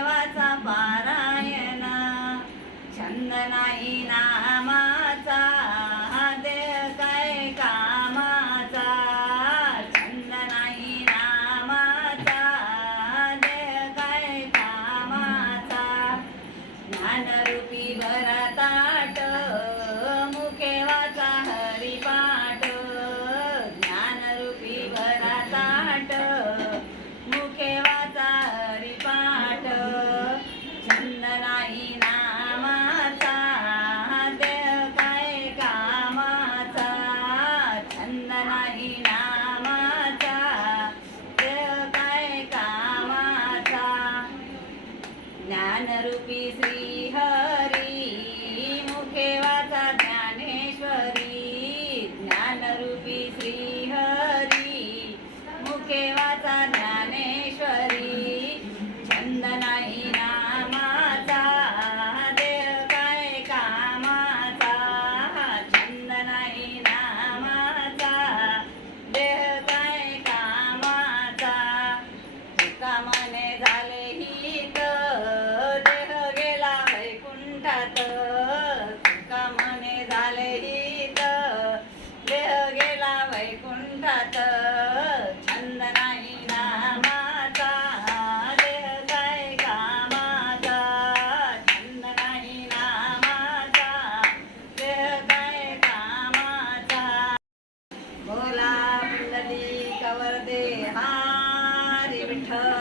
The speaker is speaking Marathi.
देवाचा पारायणा. छंद नाही नामाचा देव काय कामाचा? छंद नाही नामाचा देव काय कामाचा? ज्ञानरूपी ज्ञानरूपी श्रीहरी मुखे वाचा ज्ञानेश्वरी. ज्ञानरूपी श्रीहरी मुखे वाचा ज्ञानेश्वरी. Hare Krishna.